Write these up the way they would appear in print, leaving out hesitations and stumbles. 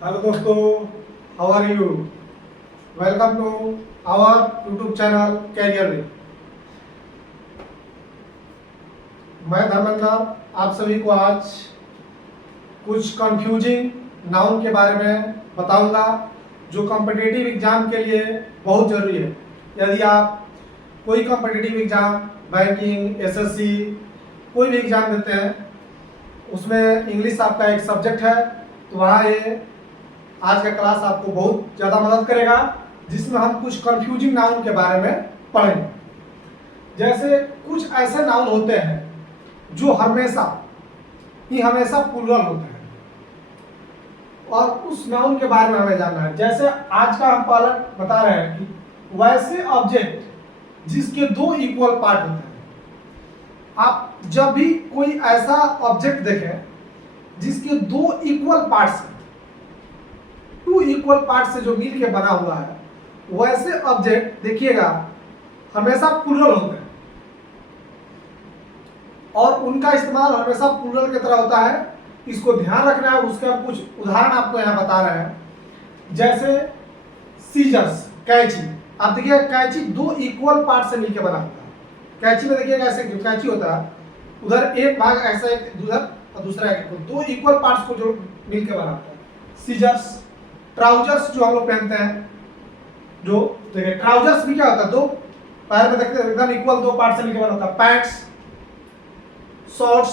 Hello दोस्तों, how are you? Welcome to our YouTube channel career में। मैं धर्मेंद्र आप सभी को आज कुछ कंफ्यूजिंग नाउन के बारे में बताऊंगा जो कॉम्पिटिटिव एग्जाम के लिए बहुत ज़रूरी है। यदि आप कोई कॉम्पिटिटिव एग्जाम, बैंकिंग, एसएससी कोई भी एग्जाम देते हैं, उसमें इंग्लिश आपका एक सब्जेक्ट है, तो वहाँ ये आज का क्लास आपको बहुत ज़्यादा मदद करेगा, जिसमें हम कुछ कंफ्यूजिंग नाउन के बारे में पढ़ेंगे। जैसे कुछ ऐसे नाउन होते हैं जो हमेशा प्लूरल होते हैं और उस नाउन के बारे में हमें जानना है। जैसे आज का हम पहले बता रहे हैं कि वैसे ऑब्जेक्ट जिसके दो इक्वल पार्ट होते हैं। आप जब भी कोई ऐसा ऑब्जेक्ट देखें जिसके दो equal parts, two equal part से जो मिल के बना हुआ है, वैसे ऑब्जेक्ट देखिएगा हमेशा प्लूरल होते हैं और उनका इस्तेमाल हमेशा प्लूरल की तरह होता है। इसको ध्यान रखना है। उसके हम कुछ उदाहरण आपको यहाँ बता रहे हैं। जैसे सीजर्स, कैंची। आप देखिए कैंची दो इक्वल पार्ट से मिलकर बना होता है। कैंची में देखिएगा ऐसे कैंची होता है, उधर एक भाग ऐसा, एक उधर और दूसरा एक, दो इक्वल पार्ट्स को जो मिलकर बना होता है सीजर्स। ट्राउजर्स जो हम लोग पहनते हैं, जो देखिए ट्राउजर्स भी क्या होता है, दो पैर में देखते हैं एकदम इक्वल दो पार्ट से मिलकर बना होता है। पैंट्स, शॉर्ट्स,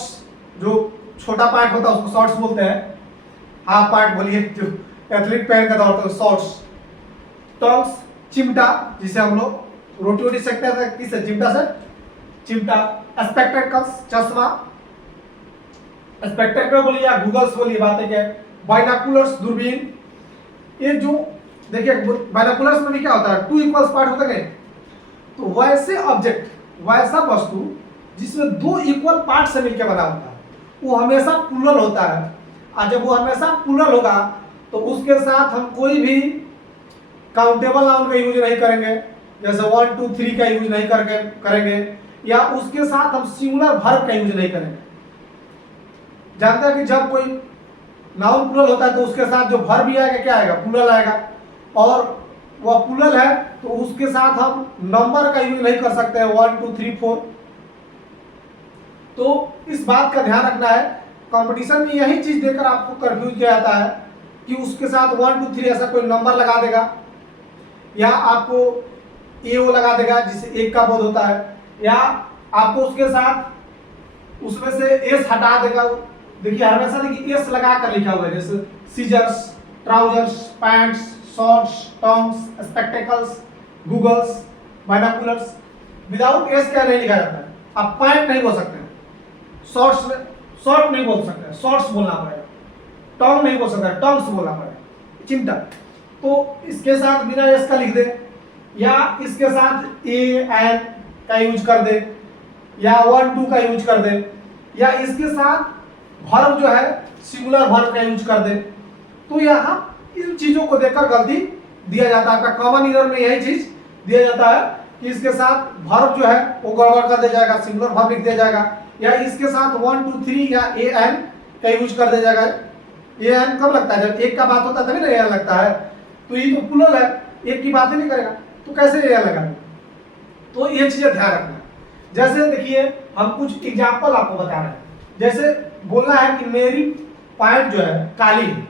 जो छोटा पार्ट होता है उसको शॉर्ट्स बोलते हैं। हाफ पार्ट बोलिए जो एथलीट पहन कर दौड़ते हैं, शॉर्ट्स। टॉन्ग्स, चिमटा, जिसे हम लोग रोटी वोटी सेकते हैं किससे, चिमटा से, चिमटा। स्पेक्टेकल्स, चश्मा। स्पेक्टेकल बोलिए या गूगल्स बोलिए, बात है क्या। बाइनोकुलर्स, दूरबीन। ये जो देखिए बाइनोकुलर्स में भी क्या होता है, टू इक्वल्स पार्ट होते हैं। तो वैसे ऑब्जेक्ट, वैसा वस्तु जिसमें दो इक्वल पार्ट से मिलकर बना होता है, वो हमेशा प्लूरल होता है। और जब वो हमेशा प्लूरल होगा तो उसके साथ हम कोई भी काउंटेबल नाउन का यूज नहीं करेंगे, जैसे 1 2 3 का यूज नहीं करेंगे, या उसके साथ हम सिंगुलर वर्ब का यूज नहीं करेंगे। जानते हैं कि जब कोई नाउन प्लूरल होता है तो उसके साथ जो वर्ब भी आएगा क्या आएगा, प्लूरल आएगा। और वह प्लूरल है तो उसके साथ हम नंबर का यूज नहीं कर सकते हैं, 1 2 3 4। तो इस बात का ध्यान रखना है। कंपटीशन में यही चीज देकर आपको कंफ्यूज किया जाता है कि उसके साथ 1 2 3 ऐसा कोई नंबर लगा देगा, या आपको AO लगा देगा जिसे एक का बोध होता है, या आपको उसके साथ उसमें से S हटा देगा। देखिए हमेशा देखिए S लगा कर लिखा हुआ है, जैसे scissors, trousers, pants, shorts, tongs, spectacles, goggles, binoculars. Without S क्या नहीं लिखा जाता है। आप पैंट नहीं बोल सकते, शॉर्ट नहीं बोल सकते, शॉर्ट्स बोलना पड़ेगा। टॉन्ग नहीं बोल सकता, टॉन्ग्स बोलना पड़ेगा। चिमटा, तो इसके साथ बिना S का लिख दे, या इसके साथ AN का यूज कर दे, या 1 2 का यूज कर दे, या इसके साथ वर्ब जो है सिंगुलर वर्ब का यूज कर दे। तो यहाँ इन चीजों को देखकर गलती दिया जाता है। आपका कॉमन ईरर में यही चीज दिया जाता है कि इसके साथ वर्ब जो है वो गड़बड़ कर दिया जाएगा, सिंगुलर वर्ब लिख दिया जाएगा, या इसके साथ 1 2 3 या AN का यूज कर दिया जाएगा। AN कब लगता है, जब एक का बात होता है तभी ना AN लगता है। तो ये तो प्लूरल है, एक की बात ही नहीं करेगा तो कैसे AN लगाएगा। तो ये चीजें ध्यान रखना है। जैसे देखिए हम कुछ एग्जाम्पल आपको बता रहे हैं। जैसे बोलना है कि मेरी पैंट जो है काली है।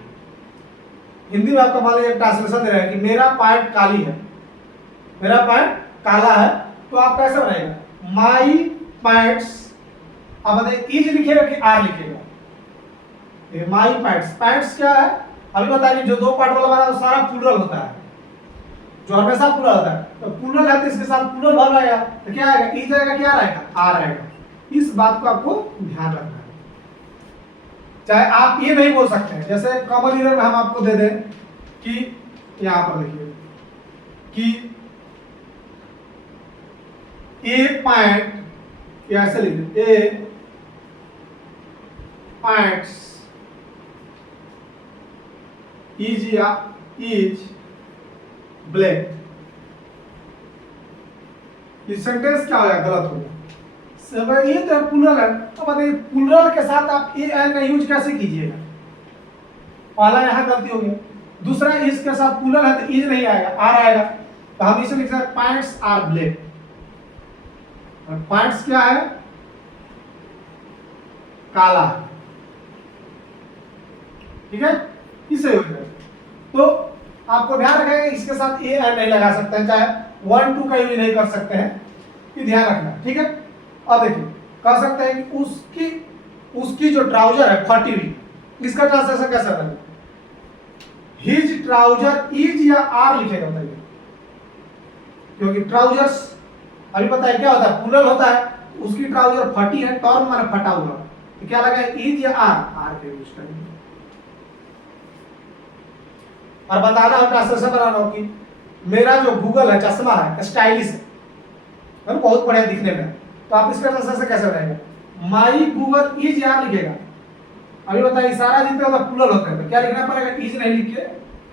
हिंदी में आपका मान लीजिए ट्रांसलेशन दे रहे हैं कि मेरा पैंट काली है, मेरा पैंट काला है। तो आप कैसे बनाएगा, माई पैंट्स। अब बताइए इज लिखेगा कि आर लिखेगा। माई पैंट्स, पैंट्स क्या है अभी बताइए। जो दो पार्ट वाला बना तो सारा प्लूरल होता है, जो हमेशा प्लूरल होता है। तो प्लूरल है तो इसके साथ प्लूरल वर्ब आएगा, तो क्या आएगा, इज आएगा, क्या आएगा, आर आएगा। इस बात को आपको ध्यान रखना है। चाहे आप ये नहीं बोल सकते हैं, जैसे कॉमन ईरर में हम आपको दे दें कि यहां पर देखिए कि ए पैंट, या ऐसे लिख दें ए पैंट्स इज, या इज ब्लैक। ये सेंटेंस क्या होगा, गलत होगा। ये तो प्लूरल है। तो बताइए प्लूरल के साथ आप AN का यूज कैसे कीजिएगा। पहला यहाँ गलती हो गई। दूसरा इसके साथ प्लूरल है तो इज नहीं आएगा, आर आएगा, तो हम इसे लिख सकते हैं पैंट्स आर ब्लैक। और पैंट्स क्या है? काला है, ठीक है, इसे हो जाएगा। तो आपको ध्यान रखेंगे इसके साथ ए एन नहीं लगा सकते हैं, चाहे 1 2 का यूज नहीं कर सकते हैं, ये ध्यान रखना, ठीक है। अब देखिए कह सकते हैं कि उसकी जो ट्राउजर है फटी हुई, इसका ट्रांसलेशन कैसा रहेगा? हिज ट्राउजर इज या आर लिखेगा बताइए, क्योंकि ट्राउजर्स अभी पता है क्या होता है, प्लूरल होता है, उसकी ट्राउजर फटी है, टॉर्न माने फटा हुआ, तो क्या लगा इज या आर, आर के यूज करेंगे। और बताना हो ट्रांसलेशन बनाना हो कि मेरा जो गूगल है चश्मा है स्टाइलिश है, बहुत बढ़िया दिखने में, तो आप इसका ट्रांसलेशन कैसे रहेगा? माई गूगल इज आर लिखेगा। अभी बताइए सारा जितने होता है प्लूरल होता है, तो क्या लिखना पड़ेगा? इज नहीं लिख के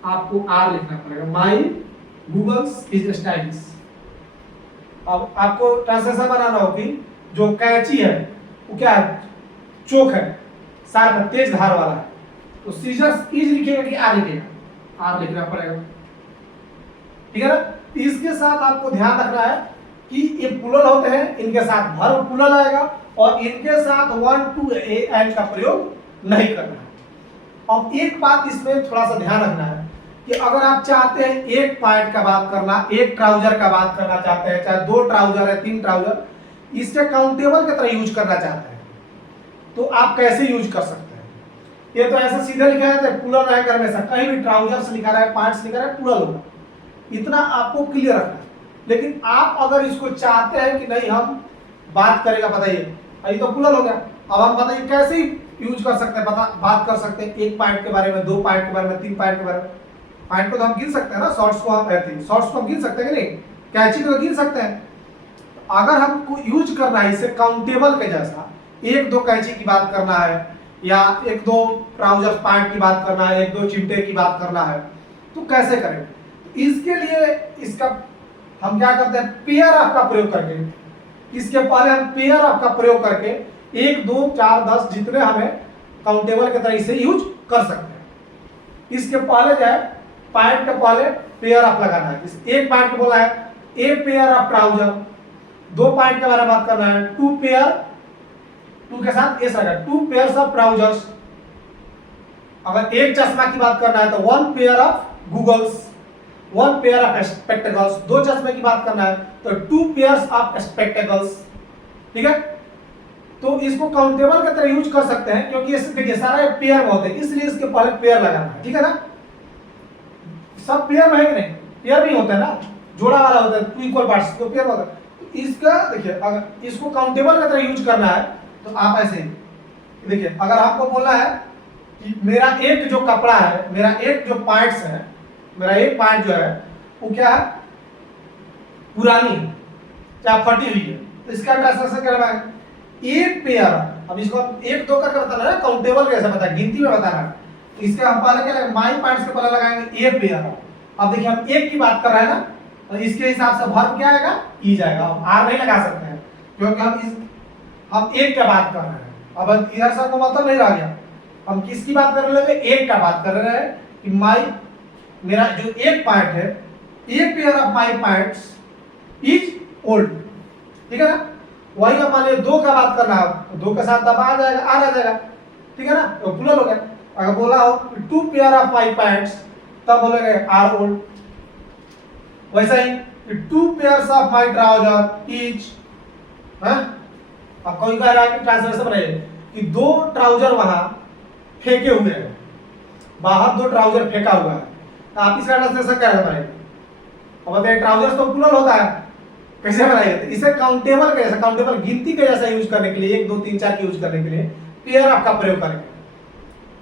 आपको आर लिखना पड़ेगा, माई गूगल्स इज स्टाइलिश। अब आपको ट्रांसलेशन बनाना हो कि जो कैंची है वो क्या है? चोक है, शार्प तेज धार वाला है, तो सीजर्स इज लिखेगा कि आर लिखेगा? आर लिखना पड़ेगा, ठीक है ना। इसके साथ आपको ध्यान रखना है कि ये प्लूरल होते हैं, इनके साथ वर्ब प्लूरल आएगा और इनके साथ 1 2 ए एन का प्रयोग नहीं करना है। अब एक बात इसमें थोड़ा सा ध्यान रखना है कि अगर आप चाहते हैं एक पैंट का बात करना, एक ट्राउजर का बात करना चाहते हैं, चाहे 2 ट्राउजर है 3 ट्राउजर, इसके काउंटेबल की तरह यूज करना चाहते हैं, तो आप कैसे यूज कर सकते हैं? ये तो ऐसा सीधा लिखा है तो प्लूरल रहेगा हमेशा, कहीं भी ट्राउजर्स लिखा रहा है, पैंट्स लिखा रहा है, प्लूरल होगा, इतना आपको क्लियर रखना है। लेकिन आप अगर इसको चाहते हैं कि नहीं हम बात करेगा, बताइए ये तो प्लूरल हो गया, अब हम बताइए कैसे यूज कर सकते हैं, बात कर सकते हैं एक पैंट के बारे में, 2 पैंट के बारे में, 3 पैंट के बारे में। पैंट को तो हम गिन सकते हैं ना, शॉर्ट्स को हम गिन सकते हैं कि नहीं, कैंची को तो गिन सकते हैं। अगर हमको यूज करना है इसे काउंटेबल के जैसा, 1 2 कैंची की बात करना है, या 1 2 ट्राउजर पैंट की बात करना है, 1 2 चिमटे की बात करना है, तो कैसे करें? इसके लिए इसका हम क्या करते हैं, पेयर ऑफ का प्रयोग करके, इसके पहले हम पेयर ऑफ का प्रयोग करके 1 2 4 10 जितने हमें काउंटेबल के तरह से यूज कर सकते हैं। इसके पहले जो है पैंट के पहले पेयर ऑफ लगाना है, एक पैंट को बोला है ए पेयर ऑफ ट्राउजर, 2 पैंट के बारे में बात करना है, 2 पेयर, 2 के साथ एस लगा, 2 पेयर्स ऑफ ट्राउजर्स। अगर एक चश्मा की बात करना है तो 1 pair of goggles, 1 pair of spectacles, 2 चश्मे की बात करना है तो 2 पेयर्स ऑफ स्पेक्टेकल्स, ठीक है। तो इसको काउंटेबल की तरह यूज कर सकते हैं, क्योंकि इस देखिए सारा पेयर में होते हैं, इसलिए इसके पहले पेयर लगाना है, ठीक है ना। सब पेयर में है कि नहीं? पेयर नहीं होता है ना, जोड़ा वाला होता है, 2 इक्वल पार्ट्स, तो पेयर होता है। तो इसका देखिए अगर इसको काउंटेबल की तरह यूज करना है तो आप ऐसे ही देखिए, अगर आपको बोलना है कि मेरा एक जो कपड़ा है, मेरा एक जो पैंट्स है, मेरा एक पैंट जो है वो क्या है, पुरानी है, क्या फटी हुई है, तो इसका ट्रांसलेशन करना है एक पेयर। अब इसको 1 2 करके बताना है, काउंटेबल कैसे बता, गिनती में बताना है। इसके हम पहले क्या माई पैंट्स के पहले लगाएंगे ए पेयर। अब देखिए हम एक की बात कर रहे हैं ना, तो इसके हिसाब से वर्ब क्या आएगा, ई जाएगा। हम आर नहीं लगा सकते हैं क्योंकि हम एक का बात कर रहे हैं। अब इधर से को मतलब नहीं रह गया, हम किसकी बात कर रहे हैं, एक का बात कर रहे हैं कि माई, मेरा जो एक पैंट है, एक pair of my pants is old, ठीक है ना। वही हम मान 2 का बात करना है, 2 के साथ दबा आ जाएगा, आ जाएगा, ठीक है ना, तो प्लूरल हो गया। अगर बोला हो 2 पेयर ऑफ माई पैंट्स, तब बोलेंगे आर ओल्ड। वैसा ही 2 pairs of my trouser is, अब कोई कह रहा है कि ट्रांसलेशन बनाइए कि 2 ट्राउजर वहां फेंके हुए हैं, बाहर 2 ट्राउजर फेंका हुआ है, तो आप इसका ट्रांसलेशन क्या बनाइए? अब बताइए ट्राउजर्स तो प्लूरल होता है, कैसे बनाइए? तो इसे काउंटेबल के जैसा, काउंटेबल गिनती के जैसा यूज करने के लिए, 1 2 3 4 की यूज करने के लिए पेयर ऑफ का प्रयोग करके,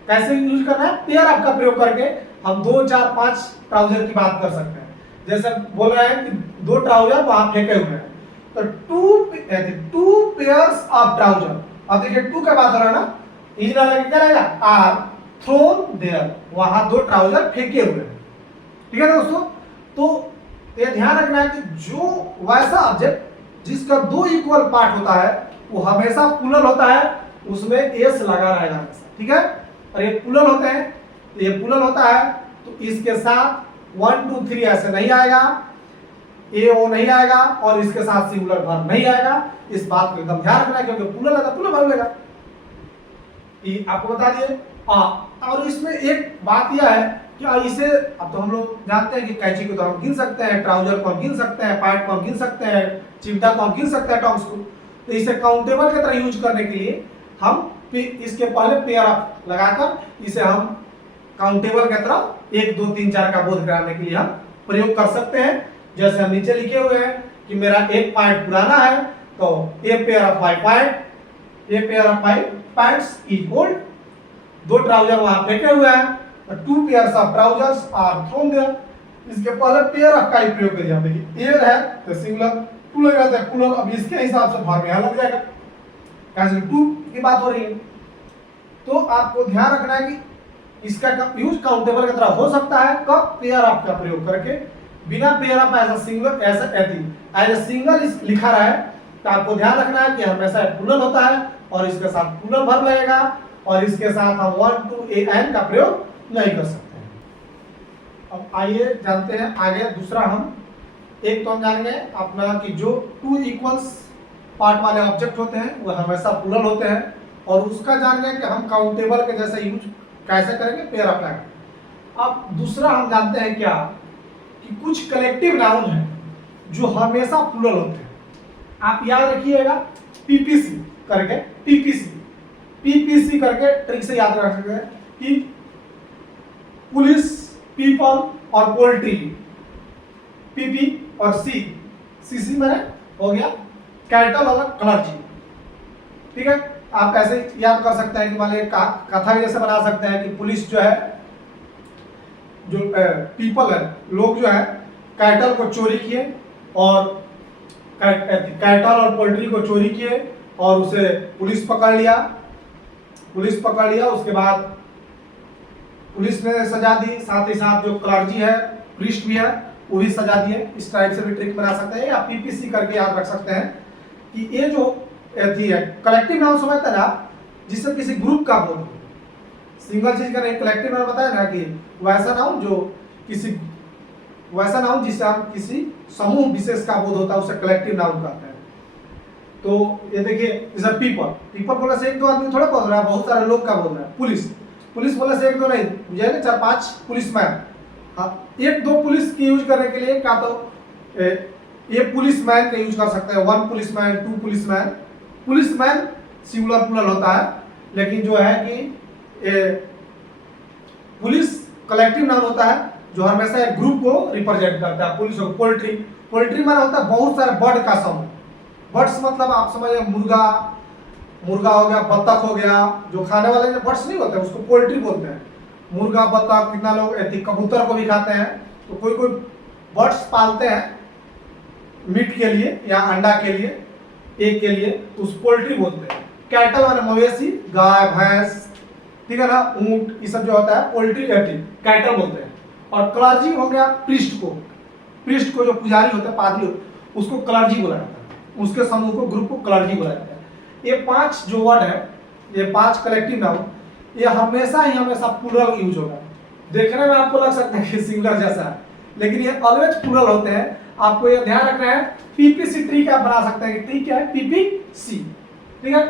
कैसे यूज करना है, पेयर ऑफ का प्रयोग करके हम 2 4 5 ट्राउजर की बात कर सकते हैं। जैसे बोल रहे हैं कि 2 ट्राउजर वहां फेंके हुए हैं, तो 2 पेयर्स ऑफ ट्राउजर। अब देखिए 2 का बात हो रहा है ना, इज ना लगे क्या रहेगा, आर थ्रोन देयर, वहां 2 ट्राउजर फेंके हुए हैं, ठीक है ना दोस्तों। तो ये ध्यान रखना है कि जो वैसा ऑब्जेक्ट जिसका 2 इक्वल पार्ट होता है वो हमेशा प्लूरल होता है, उसमें एस लगा रहेगा हमेशा, ठीक है। और ये प्लूरल होते हैं तो ये प्लूरल होता है, तो इसके साथ 1 2 3 ऐसे नहीं आएगा, ए ओ नहीं आएगा, और इसके साथ सिंगुलर वर्ब नहीं आएगा। इस बात को एकदम ध्यान रखना है, क्योंकि प्लूरल है तो प्लूरल वर्ब लेगा। ये आपको बता दिए। और इसमें एक बात यह है कि इसे अब तो हम लोग जानते हैं कि कैंची को तो हम गिन सकते हैं, ट्राउजर को हम गिन सकते हैं, पैंट को हम गिन सकते हैं, चिमटा को हम गिन सकते हैं, टॉप्स को। तो इसे काउंटेबल की तरह यूज करने के लिए हम इसके पहले पेयर अप लगाकर इसे हम काउंटेबल की तरह 1 2 3 4 का बोध कराने के लिए हम प्रयोग कर सकते हैं। जैसे हम नीचे लिखे हुए हैं कि मेरा एक पैंट पुराना है, तो a pair of my pant, a pair of my pants is old. 2 trouser वहां फेंके हुए हैं, 2 pairs of trousers are thrown there. इसके पहले पेयर ऑफ का ही प्रयोग करिए। देखिए एयर है तो सिंगुलर, प्लूरल रहता है प्लूरल। अब इसके हिसाब से वर्ब यहां लग जाएगा, कैसे 2 की बात हो रही है। तो आपको ध्यान रखना है कि इसका यूज काउंटेबल की तरह हो सकता है कब, पेयर ऑफ का प्रयोग करके। बिना pair of as a singular as a single लिखा रहा है, तो आपको ध्यान रखना है कि हमेशा प्लूरल होता है और इसके साथ प्लूरल वर्ब लगेगा, और इसके साथ हम 1 2 ए एन का प्रयोग नहीं कर सकते हैं। अब आइए जानते हैं आगे दूसरा। हम एक तो हम जानेंगे अपना कि जो 2 इक्वल्स पार्ट वाले ऑब्जेक्ट होते हैं वो हमेशा प्लूरल होते हैं, और उसका जानेंगे कि हम काउंटेबल के जैसे यूज कैसे करेंगे, पेयर ऑफ लैंग्वेज। अब दूसरा हम जानते हैं क्या कि कुछ कलेक्टिव नाउन है जो हमेशा प्लूरल होते हैं। आप याद रखिएगा पीपीसी करके, पीपीसी करके ट्रिक से याद रख सकते हैं कि पुलिस, पीपल और पोल्ट्री, पीपी और सीसी मैंने हो गया कैटल और क्लर्जी। ठीक है, आप ऐसे याद कर सकते हैं कि मान लीजिए कथा जैसे बना सकते हैं कि पुलिस जो है, जो पीपल है, लोग जो है कैटल को चोरी किए, और कैटल और पोल्ट्री को चोरी किए और उसे पुलिस पकड़ लिया। उसके बाद पुलिस ने सजा दी, साथ ही साथ जो क्लर्जी है, प्रीस्ट भी है, वो भी सजा दिए। इस टाइप से भी ट्रिक बना सकते हैं, या पीपीसी करके याद रख सकते हैं कि ये जो थी है कलेक्टिव नाउन समझते हैं ना, जिससे किसी ग्रुप का बोध हो। सिंगल चीज का नहीं, कलेक्टिव नाउन बताया ना कि वैसा नाउन जिससे हम किसी समूह विशेष का बोध होता है उसे कलेक्टिव नाउन कहते हैं। तो ये देखिए जैसे पीपल बोलने से 1 2 आदमी थोड़ा बोल रहा है, बहुत सारे लोग का बोल रहा है। पुलिस बोलने से 1 2 नहीं, मुझे 4 5 पुलिसमैन। हाँ, 1 2 पुलिस की यूज करने के लिए क्या तो ये पुलिसमैन का यूज कर सकते हैं, 1 policeman, 2 policeman. Policeman singular plural होता है, लेकिन जो है कि पुलिस कलेक्टिव नाउन होता है जो हमेशा एक ग्रुप को रिप्रेजेंट करता है। पुलिस और पोल्ट्री माना होता है बहुत सारे बर्ड का समूह। बर्ड्स मतलब आप समझिए मुर्गा हो गया, बत्तख हो गया, जो खाने वाले जो बर्ड्स नहीं होते उसको पोल्ट्री बोलते हैं। मुर्गा, बत्तख, कितना लोग कबूतर को भी खाते हैं। तो कोई बर्ड्स पालते हैं मीट के लिए या अंडा के लिए, एग के लिए, तो उस पोल्ट्री बोलते हैं। कैटल माने मवेशी, गाय, भैंस, ठीक है ना, ऊंट, ये सब जो होता है पोल्ट्री कैटल बोलते हैं। और क्लर्जी हो गया प्रीस्ट को जो पुजारी होता है, पादरी, उसको क्लर्जी बोला जाता है। उसके समूह को, ग्रुप को क्लर्जी बोला जाता है। ये 5 जो वर्ड है, ये 5 कलेक्टिव नाउन, ये हमेशा प्लूरल यूज होगा। देखने में आपको लग सकता है कि सिंगुलर जैसा है, लेकिन ये ऑलवेज प्लूरल होते हैं। आपको ये ध्यान रखना है। पीपीसी ट्री क्या बना सकते हैं कि ट्री क्या है, पीपीसी। ठीक है,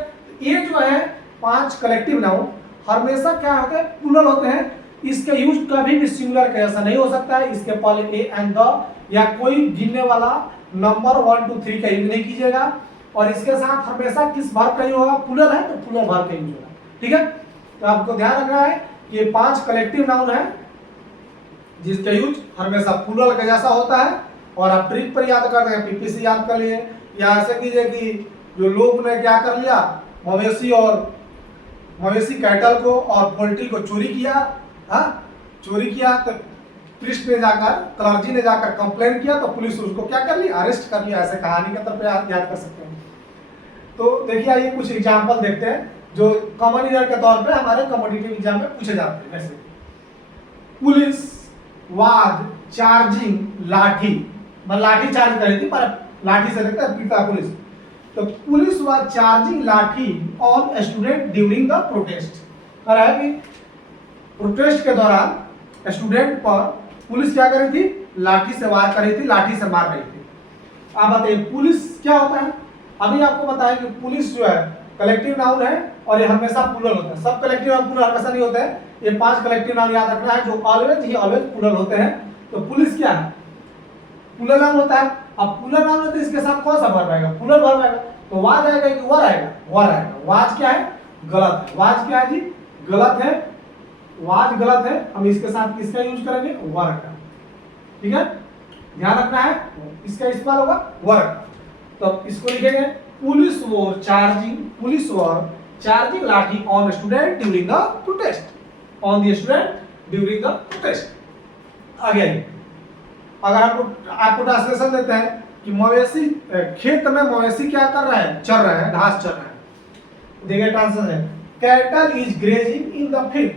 ये जो है 5 कलेक्टिव नाउन हमेशा क्या होते हैं, प्लूरल होते हैं। इसके यूज कभी भी सिंगुलर का ऐसा नहीं हो सकता है। इसके पहले ए एंड द या कोई गिनने वाला नंबर 1 2 3 का यूज नहीं कीजिएगा। और इसके साथ हमेशा किस वर्ब का यूज होगा, प्लूरल है तो प्लूरल वर्ब का यूज होगा। ठीक है, तो आपको ध्यान रखना है कि ये 5 कलेक्टिव नाउन है जिसका यूज हमेशा प्लूरल का जैसा होता है। और आप ट्रिक पर याद करते हैं, पीपीसी याद कर लिए, या ऐसे कीजिए कि जो लोग ने क्या कर लिया, मवेशी कैटल को और पोल्ट्री को चोरी किया। चोरी किया तो पुलिस ने जाकर, क्लर्जी ने जाकर कंप्लेन किया, तो पुलिस उसको क्या कर लिया, अरेस्ट कर लिया। ऐसे कहानी के तौर पे याद कर सकते हैं। तो देखिए आइए कुछ एग्जाम्पल देखते हैं जो कॉमन ईयर के तौर पे हमारे कॉम्पिटिटिव एग्जाम में पूछे जाते हैं। जैसे पुलिस वाज चार्जिंग लाठी, लाठी चार्ज करी थी, पर लाठी से देखते हैं पीटा पुलिस। तो पुलिस वाज चार्जिंग लाठी on student during the protest. और है कि प्रोटेस्ट के दौरान स्टूडेंट पर पुलिस क्या करी थी, लाठी से वार करी थी, लाठी से मार रही थी। आप बताइए पुलिस क्या होता है। अभी आपको बताया कि पुलिस जो है कलेक्टिव नाउन है और ये हमेशा प्लूरल होता है। सब कलेक्टिव नाउन प्लूरल हमेशा नहीं होते हैं, ये 5 कलेक्टिव नाउन याद रखना है जो ऑलवेज प्लूरल होते हैं। तो पुलिस क्या है, प्लूरल नाउन होता है। अब प्लूरल नाउन है तो इसके साथ कौन सा वर्ब आएगा, प्लूरल वर्ब आएगा। तो वाज आएगा कि वर आएगा, वर आएगा। वाज क्या है, गलत है। वाज क्या है जी, गलत है। वाज गलत है, हम इसके साथ किसका यूज करेंगे, वर का। ठीक है, ध्यान रखना है, इसका इस्तेमाल होगा वर। तो इसको लिखेंगे पुलिस वर चार्जिंग लाठी on student during the protest, on the student during the protest. Again अगर आपको ट्रांसलेशन देते हैं कि मवेशी खेत में मवेशी क्या कर रहा है, चर रहा है, घास चर रहा है। देखिए translation, cattle is grazing in the field,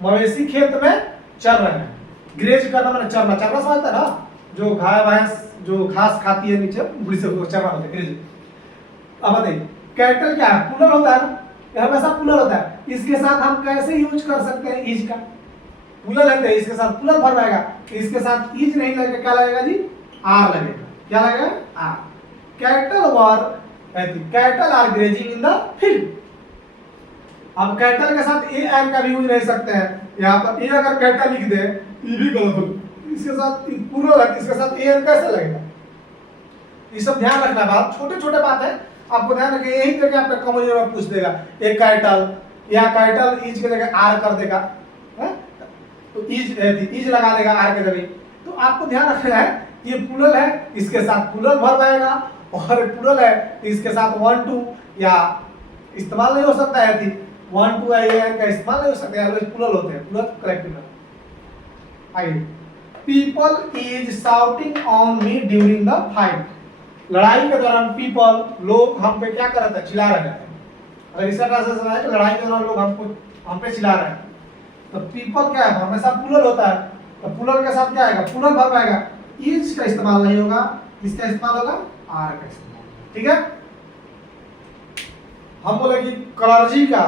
मवेशी खेत में चर रहे हैं। ग्रेज करना माने चरना, चरना समझता है ना, जो गाय भैंस जो घास खाती है नीचे बुढ़ी से वो चरना होता है, ग्रेज। अब बताइए कैटल क्या है, प्लूरल होता है ना, ये हमेशा प्लूरल होता है। इसके साथ हम कैसे यूज कर सकते हैं इज का, प्लूरल लेते हैं, इसके साथ प्लूरल वर्ब आएगा, इसके साथ इज नहीं लगेगा, क्या लगेगा जी, आर लगेगा। क्या लगेगा, are. Cattle are grazing in the field. अब कैटल के साथ ए एन का भी यूज नहीं सकते हैं। यहाँ पर ए अगर कैटल लिख दे ये भी गलत हो, इसके साथ प्लूरल है, इसके साथ ए एन कैसे लगेगा। ये सब ध्यान रखना, बात छोटे छोटे बात है, आपको ध्यान रखिए। यही करके आपका कॉमन में पूछ देगा एक कैटल या कैटल इज के जगह आर कर देगा, तो इज लगा देगा आर के जगह। तो आपको ध्यान रखना है ये प्लूरल है, इसके साथ प्लूरल वर्ब आएगा, और प्लूरल है इसके साथ 1 2 या इस्तेमाल नहीं हो सकता है, 1 2 या का इस्तेमाल नहीं हो सकता है, ऑलवेज प्लूरल होते हैं, प्लूरल कलेक्टिव नाउन। आइए, people is shouting on me during the fight, लड़ाई के दौरान पीपल लोग हम पे क्या कर रहे थे, चिल्ला रहे थे। अगर इसका ट्रांसलेशन है तो लड़ाई के दौरान लोग हम पे चिल्ला रहे हैं, तो पीपल क्या है, हमेशा प्लूरल होता है। तो प्लूरल के साथ क्या आएगा, प्लूरल वर्ब आएगा, इज का इस्तेमाल नहीं होगा, इसका इस्तेमाल होगा आर का इस्तेमाल। ठीक है, हम बोले कि कलर्जी का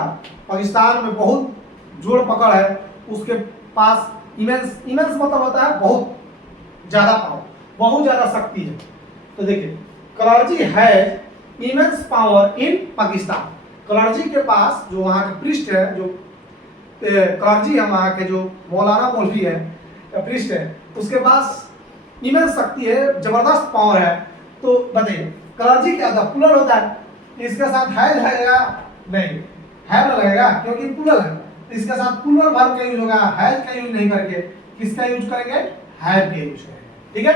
पाकिस्तान में बहुत जोड़ पकड़ है, उसके पास इमेंस मतलब होता है बहुत ज्यादा पावर, बहुत ज्यादा शक्ति है। तो देखिए कलर्जी है इमेंस पावर इन पाकिस्तान, कलर्जी के पास जो वहाँ के पृष्ठ है, जो कलर्जी है वहाँ के जो मौलाना मौलवी है, पृष्ठ है, उसके पास इमेंस शक्ति है, जबरदस्त पावर है। तो बताइए कलर्जी क्या होता है, प्लूरल होता है, इसके साथ है लगेगा नहीं, है ना लगेगा क्योंकि प्लूरल है, इसके साथ प्लूरल वर्ब का यूज होगा, हैज का यूज नहीं करके किसका यूज करेंगे, हैव का यूज करेंगे। ठीक है,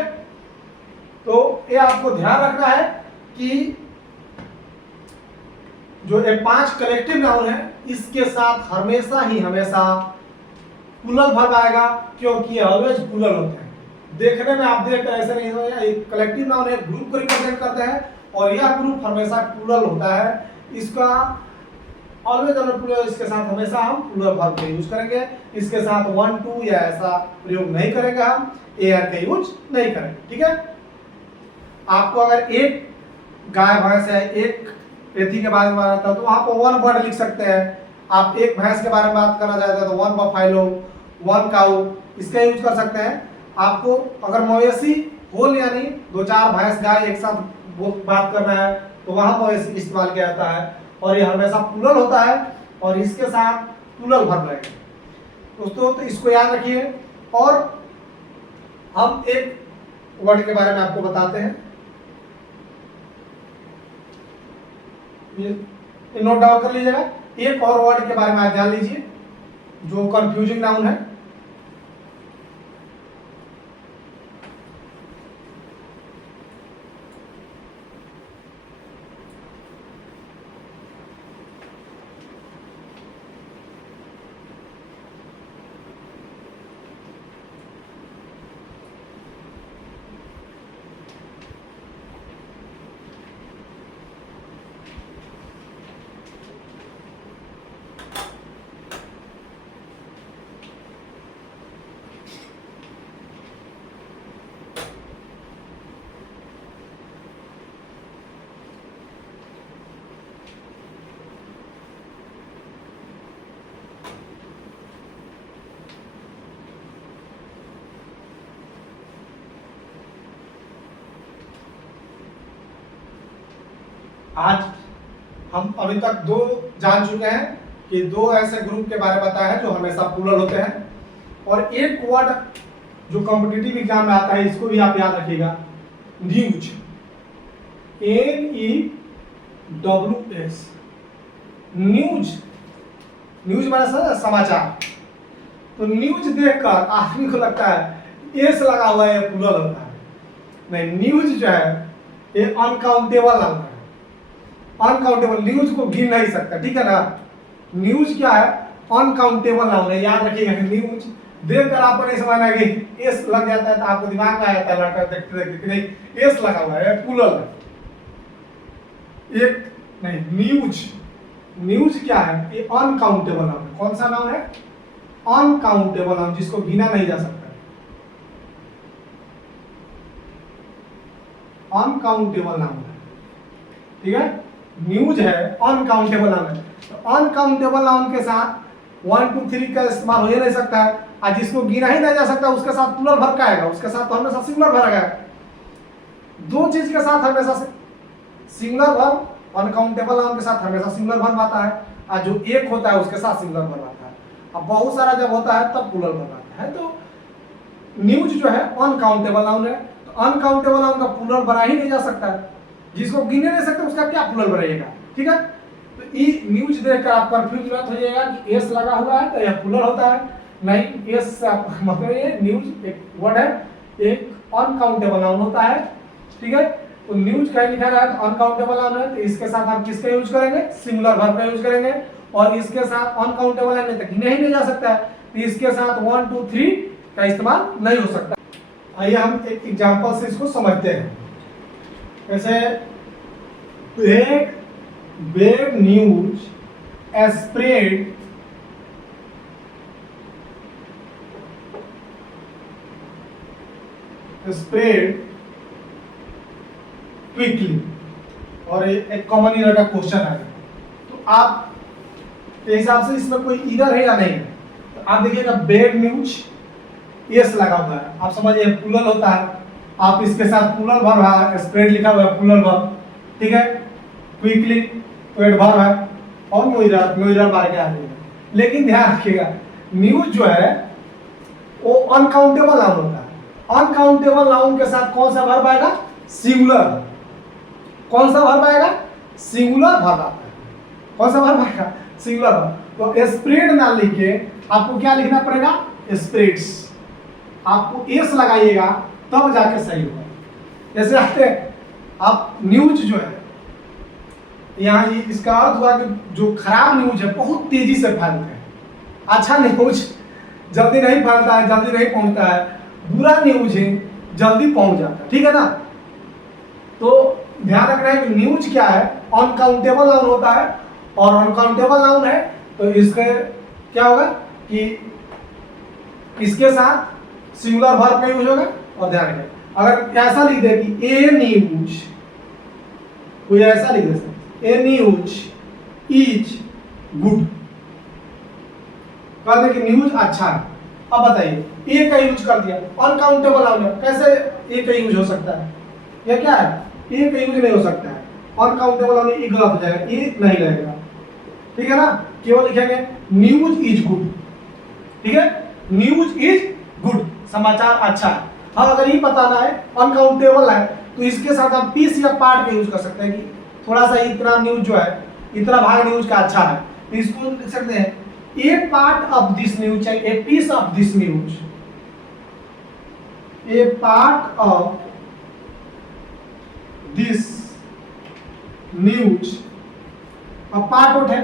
तो ये आपको ध्यान रखना है कि जो ये 5 कलेक्टिव नाउन है इसके साथ हमेशा प्लूरल वर्ब आएगा, क्योंकि ये ऑलवेज प्लूरल होते हैं। देखने में आप देख कर ऐसा नहीं होगा, एक कलेक्टिव नाउन है, ग्रुप को रिप्रेजेंट करते हैं, और यह ग्रुप हमेशा प्लूरल होता है। इसका ऑलवेज प्लूरल, इसके साथ हमेशा हम प्लूरल वर्ब का यूज करेंगे, इसके साथ 1 2 या ऐसा प्रयोग नहीं करेंगे, हम ए आर का यूज नहीं करेंगे। ठीक है, आपको अगर एक गाय भैंस है, एक एथी के बारे में आता है तो वहां पर 1 वर्ड लिख सकते हैं। आप एक भैंस के बारे में बात करना चाहते हैं तो 1 बफेलो, 1 काऊ, इसका यूज कर सकते हैं। आपको अगर मवेशी होल यानी 2-4 भैंस गाय एक साथ बात करना है तो वहां मवेशी इस्तेमाल किया जाता है, और ये हमेशा प्लूरल होता है, और इसके साथ प्लूरल वर्ब लगेगा। दोस्तों तो इसको याद रखिए, और हम एक वर्ड के बारे में आपको बताते हैं, ये नोट डाउन कर लीजिएगा। एक और वर्ड के बारे में आप जान लीजिए जो कंफ्यूजिंग नाउन है, आज हम अभी तक दो जान चुके हैं कि दो ऐसे ग्रुप के बारे में बताया है जो हमेशा प्लूरल होते हैं, और एक वर्ड जो कॉम्पिटिटिव एग्जाम में आता है इसको भी आप याद रखिएगा, न्यूज, NEWS। न्यूज, न्यूज माने समाचार। तो न्यूज देखकर आदमी को लगता है एस लगा हुआ है प्लूरल होता है, नहीं, न्यूज जो है ये अनकाउंटेबल नाउन है, अनकाउंटेबल, न्यूज को गिन नहीं सकता, ठीक है ना। न्यूज क्या है, अनकाउंटेबल नाउन है, याद रखिएगा। न्यूज देखकर आपको नहीं समझना कि एस लग जाता है तो आपको दिमाग में आ जाता है लड़का देखते देखते कि नहीं एस लगा हुआ है प्लूरल है। एक नहीं, न्यूज, न्यूज क्या है, ये अनकाउंटेबल नाउन है। कौन सा नाउन है, अनकाउंटेबल नाउन, जिसको गिना नहीं जा सकता, अनकाउंटेबल नाउन है, ठीक है। न्यूज है, अनकाउंटेबल नाउन है। तो अनकाउंटेबल नाउन के साथ 1 2 3 का इस्तेमाल हो ही नहीं सकता है, और जिसको गिना ही नहीं जा सकता उसके साथ प्लूरल वर्ब का आएगा, उसके साथ तो हमेशा सिंगुलर वर्ब आएगा। दो चीज के साथ हमेशा सिंगुलर वर्ब, अनकाउंटेबल नाउन के साथ हमेशा सिंगुलर वर्ब आता है, और जो एक होता है उसके साथ सिंगुलर वर्ब आता है। अब बहुत सारा जब होता है तब प्लूरल वर्ब आता है। तो न्यूज जो है अनकाउंटेबल नाउन है, तो अनकाउंटेबल नाउन का प्लूरल बना ही नहीं जा सकता है, जिसको गिने नहीं सकते उसका क्या प्लूरल बनेगा, ठीक है। तो ये न्यूज देखकर आप कंफ्यूज मत हो जाएगा कि एस लगा हुआ है तो यह प्लूरल होता है, नहीं, एस मतलब ये न्यूज एक वर्ड है, एक अनकाउंटेबल नाउन होता है, ठीक है। तो न्यूज कहीं लिखा रहा है तो अनकाउंटेबल नाउन है, तो इसके साथ आप किसका यूज करेंगे, सिंगुलर वर्ब का यूज करेंगे, और इसके साथ अनकाउंटेबल है तो गिने ही नहीं जा सकता है, तो इसके साथ 1 2 3 का इस्तेमाल नहीं हो सकता। आइए हम एक एग्जांपल से इसको समझते हैं। जैसे bad news spread क्विकली, और एक कॉमन ईरर का क्वेश्चन है, तो आप के हिसाब से इसमें कोई ईरर है या नहीं है, तो आप देखिएगा बैड न्यूज एस लगा हुआ है, आप समझिए प्लूरल होता है, आप इसके साथ प्लूरल वर्ब है, स्प्रेड लिखा हुआ है प्लूरल वर्ब, ठीक है। क्विकली तो एडवर्ब है, और नो ईरर बार के आ जाएगा। लेकिन ध्यान रखिएगा न्यूज जो है वो अनकाउंटेबल नाउन होता है, अनकाउंटेबल नाउन के साथ कौन सा वर्ब आएगा, सिंगुलर। कौन सा वर्ब आएगा, सिंगुलर वर्ब आता है। कौन सा वर्ब आएगा, सिंगुलर वर्ब। तो स्प्रेड ना लिख के आपको क्या लिखना पड़ेगा, स्प्रेड्स, आपको एस लगाइएगा तब जाके सही होगा। जैसे आप न्यूज जो है यहाँ इसका अर्थ हुआ कि जो खराब न्यूज है बहुत तेजी से फैलते हैं, अच्छा न्यूज जल्दी नहीं फैलता है, जल्दी नहीं पहुंचता है, बुरा न्यूज है जल्दी पहुंच जाता है, ठीक है ना। तो ध्यान रखना है कि न्यूज क्या है, अनकाउंटेबल नाउन होता है, और अनकाउंटेबल नाउन है तो इसके क्या होगा कि इसके साथ सिंगुलर वर्ब का यूज होगा। और ध्यान रखें अगर ऐसा लिख दे कि ए न्यूज, कोई ऐसा लिख दे ए न्यूज इज गुड, कह दे कि न्यूज अच्छा है। अब बताइए ए का यूज कर दिया, अनकाउंटेबल नाउन है, कैसे ए का यूज हो सकता है, यह क्या है, ए का यूज नहीं हो सकता है, अनकाउंटेबल नाउन ए गलत हो जाएगा, ए नहीं लगेगा, ठीक है ना। केवल लिखेंगे न्यूज इज गुड, ठीक है, न्यूज इज गुड, समाचार अच्छा है। हाँ अगर ये बताना है अनकाउंटेबल है तो इसके साथ हम पीस या पार्ट का यूज कर सकते हैं कि थोड़ा सा इतना न्यूज जो है, इतना भाग न्यूज का अच्छा है, तो इसको लिख सकते हैं a part of this news, a piece of this news, a part of this news. अब पार्ट आउट है,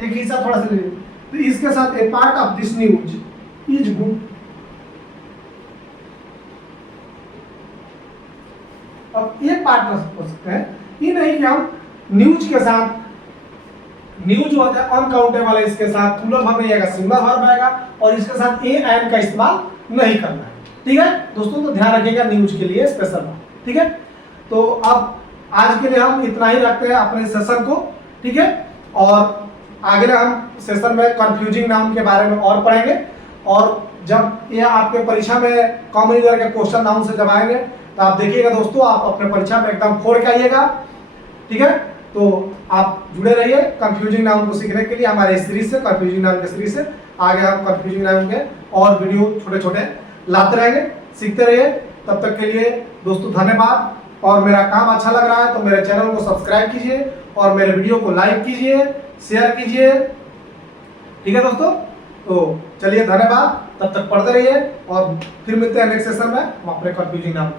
एक हिस्सा थोड़ा सा ले, तो इसके साथ a part of this news is good. अब ये पार्ट हो सकते हैं, ये नहीं कि हम न्यूज के साथ, न्यूज होता है अनकाउंटेबल है, इसके साथ प्लूरल वर्ब नहीं आएगा, सिंगुलर वर्ब आएगा, और इसके साथ ए एंड का इस्तेमाल नहीं करना है, ठीक है दोस्तों। तो ध्यान रखिएगा न्यूज के लिए स्पेशल बात, ठीक है। तो अब आज के लिए हम इतना ही रखते हैं अपने सेशन को, ठीक है, और आगे हम सेशन में कंफ्यूजिंग नाउन के बारे में और पढ़ेंगे, और जब ये आपके परीक्षा में कॉमन ईरर के क्वेश्चन नाउन से जब आएंगे तो आप देखिएगा दोस्तों, आप अपने परीक्षा में एकदम फोड़ के आइएगा, ठीक है। तो आप जुड़े रहिए कंफ्यूजिंग नाउन को सीखने के लिए हमारे इस सीरीज से, कंफ्यूजिंग नाउन के सीरीज से। आगे हम कंफ्यूजिंग नाउन के और वीडियो छोटे छोटे लाते रहेंगे, सीखते रहिए। तब तक के लिए दोस्तों धन्यवाद। और मेरा काम अच्छा लग रहा है तो मेरे चैनल को सब्सक्राइब कीजिए और मेरे वीडियो को लाइक कीजिए, शेयर कीजिए। ठीक है दोस्तों, तो चलिए धन्यवाद। तब तक पढ़ते रहिए और फिर मिलते हैं नेक्स्ट सेशन में हम अपने कंफ्यूजिंग नाउन।